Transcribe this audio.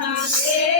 Namaste.